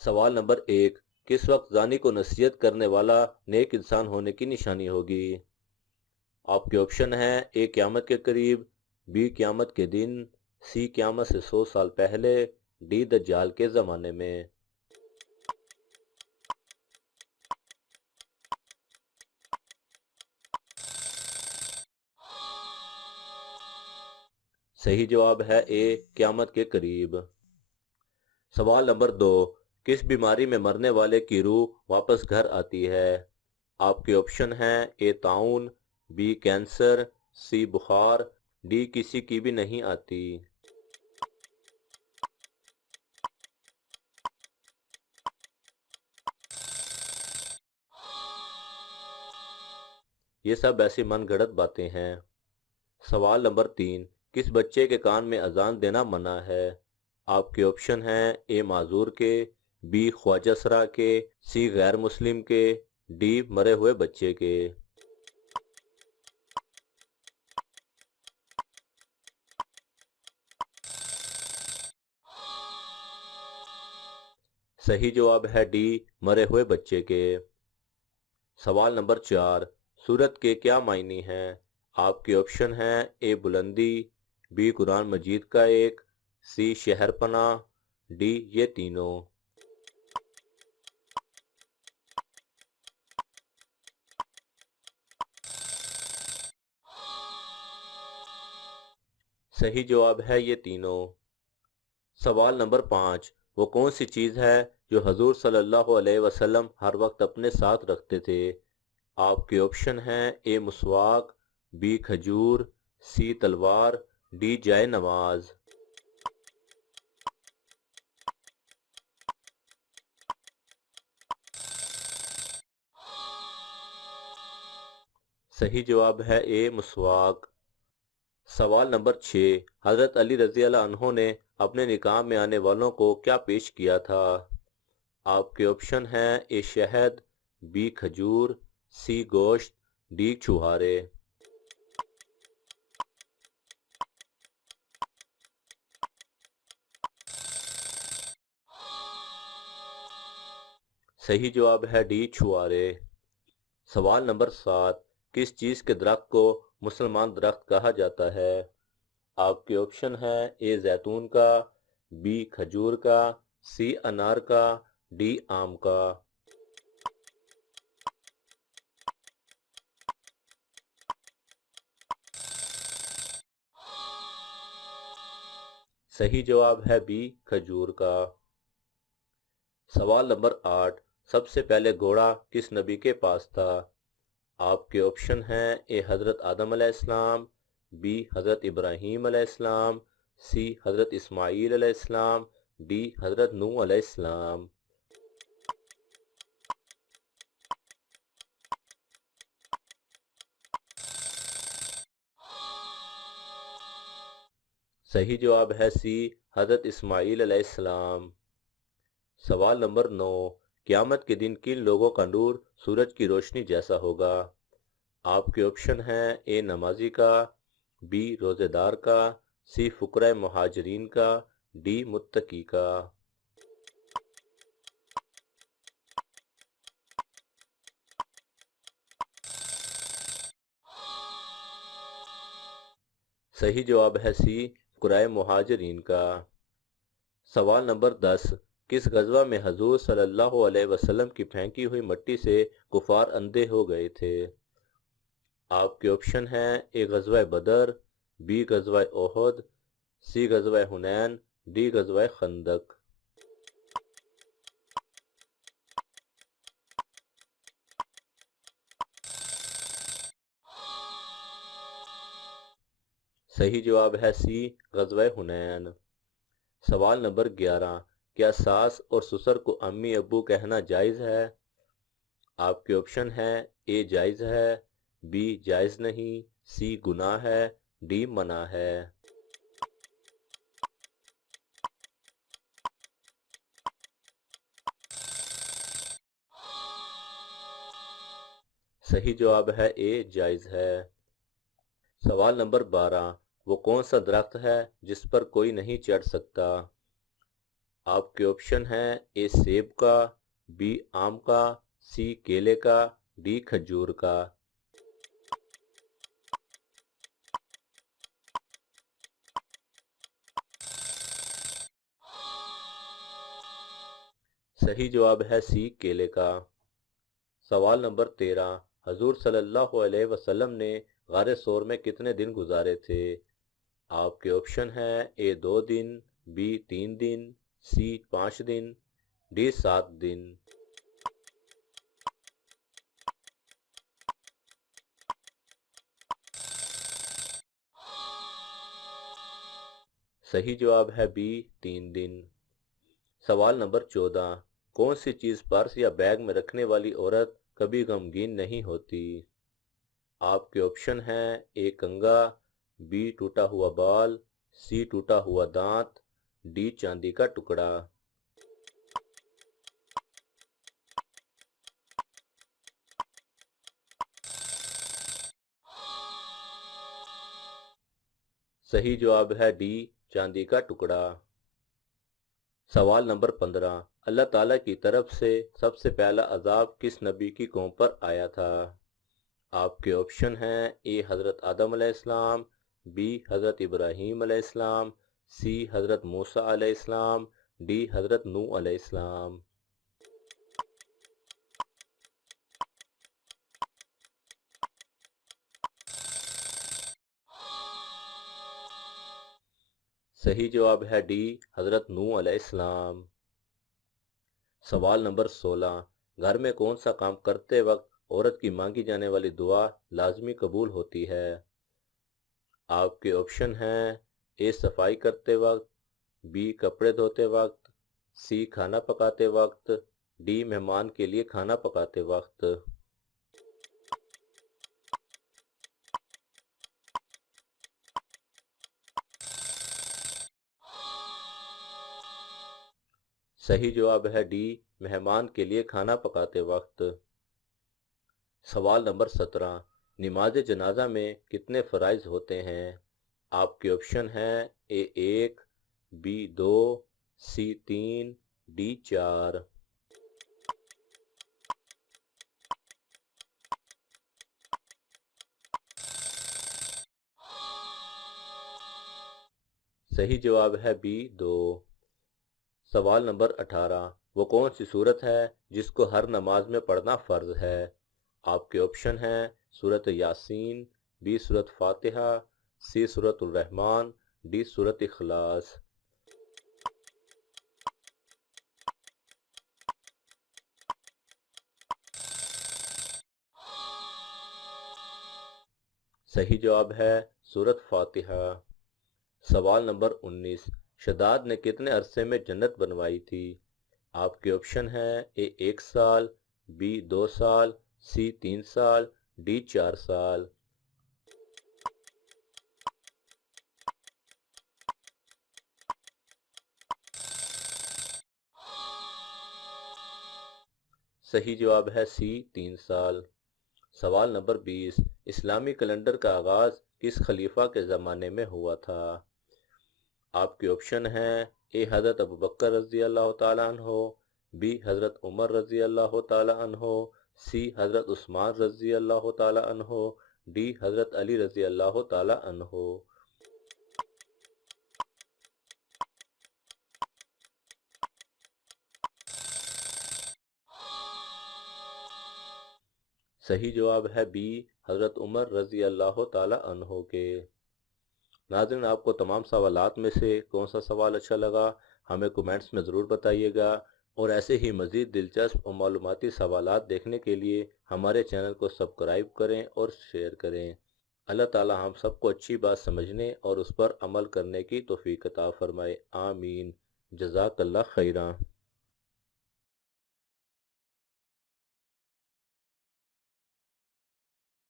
سوال نمبر 1، کس وقت زانی کو نصیحت کرنے والا نیک انسان ہونے کی نشانی ہوگی؟ آپ کے آپشن ہیں: اے قیامت کے قریب، بی قیامت کے دن، سی قیامت سے 100 سال پہلے، ڈی دجال کے زمانے میں۔ صحیح جواب ہے اے قیامت کے قریب۔ سوال نمبر 2، کس بیماری میں مرنے والے کی روح واپس گھر آتی ہے؟ آپ کے آپشن ہیں: اے طاعون، بی کینسر، سی بخار، ڈی کسی کی بھی نہیں آتی۔ یہ سب ایسی من گھڑت باتیں ہیں۔ سوال نمبر 3، کس بچے کے کان میں اذان دینا منع ہے؟ آپ کے آپشن ہیں: اے معذور کے، بی خواجہ سرا کے، سی غیر مسلم کے، ڈی مرے ہوئے بچے کے۔ صحیح جواب ہے ڈی مرے ہوئے بچے کے۔ سوال نمبر 4، سورت کے کیا معنی ہیں؟ آپ کے آپشن ہیں: اے بلندی، بی قرآن مجید کا ایک، سی شہر پناہ، ڈی یہ تینوں۔ صحیح جواب ہے یہ تینوں۔ سوال نمبر 5، وہ کون سی چیز ہے جو حضور صلی اللہ علیہ وسلم ہر وقت اپنے ساتھ رکھتے تھے؟ آپ کے آپشن ہیں: اے مسواک، بی کھجور، سی تلوار، ڈی جائے نماز۔ صحیح جواب ہے اے مسواک۔ سوال نمبر 6، حضرت علی رضی اللہ عنہ نے اپنے نکاح میں آنے والوں کو کیا پیش کیا تھا؟ آپ کے آپشن ہیں: اے شہد، بی کھجور، سی گوشت، ڈی چھہارے۔ صحیح جواب ہے ڈی چھہارے۔ سوال نمبر 7، کس چیز کے درخت کو مسلمان درخت کہا جاتا ہے؟ آپ کے آپشن ہیں: اے زیتون کا، بی کھجور کا، سی انار کا، ڈی آم کا۔ صحیح جواب ہے بی کھجور کا۔ سوال نمبر 8، سب سے پہلے گھوڑا کس نبی کے پاس تھا؟ آپ کے آپشن ہیں: اے حضرت آدم علیہ السلام، بی حضرت ابراہیم علیہ السلام، سی حضرت اسماعیل علیہ السلام، ڈی حضرت نوح علیہ السلام۔ صحیح جواب ہے سی حضرت اسماعیل علیہ السلام۔ سوال نمبر 9، قیامت کے دن کن لوگوں کا نور سورج کی روشنی جیسا ہوگا؟ آپ کے آپشن ہیں: اے نمازی کا، بی روزے دار کا، سی فقراء مہاجرین کا، ڈی متقی کا۔ صحیح جواب ہے سی فقراء مہاجرین کا۔ سوال نمبر 10، کس غزوہ میں حضور صلی اللہ علیہ وسلم کی پھینکی ہوئی مٹی سے کفار اندھے ہو گئے تھے؟ آپ کے آپشن ہیں: اے غزوہ بدر، بی غزوہ احد، سی غزوہ حنین، ڈی غزوہ خندق۔ صحیح جواب ہے سی غزوہ حنین۔ سوال نمبر 11، کیا ساس اور سسر کو امی ابو کہنا جائز ہے؟ آپ کے آپشن ہیں: اے جائز ہے، بی جائز نہیں، سی گناہ ہے، ڈی منع ہے۔ صحیح جواب ہے اے جائز ہے۔ سوال نمبر 12، وہ کون سا درخت ہے جس پر کوئی نہیں چڑھ سکتا؟ آپ کے آپشن ہیں اے سیب کا، بی آم کا، سی کیلے کا، ڈی کھجور کا۔ صحیح جواب ہے سی کیلے کا۔ سوال نمبر 13، حضور صلی اللہ علیہ وسلم نے غار ثور میں کتنے دن گزارے تھے؟ آپ کے آپشن ہیں اے 2 دن، be 3 then, C 5 then, D 7 دن۔ صحیح جواب ہے بی 3 دن۔ سوال نمبر 14، کون سی چیز پرس یا بیگ میں رکھنے والی عورت کبھی غمگین نہیں ہوتی؟ آپ کے آپشن ہیں اے کنگا، بی ٹوٹا ہوا بال، سی ٹوٹا ہوا دانت، ڈی چاندی کا ٹکڑا۔ صحیح جواب ہے ڈی چاندی کا ٹکڑا۔ سوال نمبر 15، اللہ تعالیٰ کی طرف سے سب سے پہلا عذاب کس نبی کی قوم پر آیا تھا؟ آپ کے آپشن ہیں اے حضرت آدم علیہ السلام، بی حضرت ابراہیم علیہ السلام، سی حضرت موسیٰ علیہ السلام، ڈی حضرت نوح علیہ السلام۔ صحیح جواب ہے ڈی حضرت نوح علیہ السلام۔ سوال نمبر 16، گھر میں کون سا کام کرتے وقت عورت کی مانگی جانے والی دعا لازمی قبول ہوتی ہے؟ آپ کے آپشن ہیں اے صفائی کرتے وقت، بی کپڑے دھوتے وقت، سی کھانا پکاتے وقت، ڈی مہمان کے لیے کھانا پکاتے وقت۔ صحیح جواب ہے ڈی مہمان کے لیے کھانا پکاتے وقت۔ سوال نمبر 17، نماز جنازہ میں کتنے فرائض ہوتے ہیں؟ آپ کے آپشن ہیں اے 1، بی 2، سی 3، ڈی 4۔ صحیح جواب ہے بی 2۔ سوال نمبر 18، وہ کون سی صورت ہے جس کو ہر نماز میں پڑھنا فرض ہے؟ آپ کے آپشن ہیں سورۃ یاسین، بی سورۃ فاتحہ، سی سورۃ الرحمن، ڈی سورۃ اخلاص۔ صحیح جواب ہے سورۃ فاتحہ۔ سوال نمبر 19، شداد نے کتنے عرصے میں جنت بنوائی تھی؟ آپ کے آپشن ہیں اے 1 سال، بی 2 سال، سی 3 سال، ڈی 4 سال۔ صحیح جواب ہے سی 3 سال۔ سوال نمبر 20، اسلامی کیلنڈر کا آغاز کس خلیفہ کے زمانے میں ہوا تھا؟ آپ کے آپشن ہیں اے حضرت ابوبکر رضی اللہ تعالیٰ عنہ، بی حضرت عمر رضی اللہ تعالیٰ عنہ، سی حضرت عثمان رضی اللہ تعالیٰ عنہ، ڈی حضرت علی رضی اللہ تعالیٰ عنہ۔ صحیح جواب ہے بی حضرت عمر رضی اللہ تعالیٰ عنہ کے۔ ناظرین، آپ کو تمام سوالات میں سے کون سا سوال اچھا لگا ہمیں کومنٹس میں ضرور بتائیے گا، اور ایسے ہی مزید دلچسپ اور معلوماتی سوالات دیکھنے کے لیے ہمارے چینل کو سبسکرائب کریں اور شیئر کریں۔ اللہ تعالی ہم سب کو اچھی بات سمجھنے اور اس پر عمل کرنے کی توفیق عطا فرمائے، آمین۔ جزاک اللہ خیرہ۔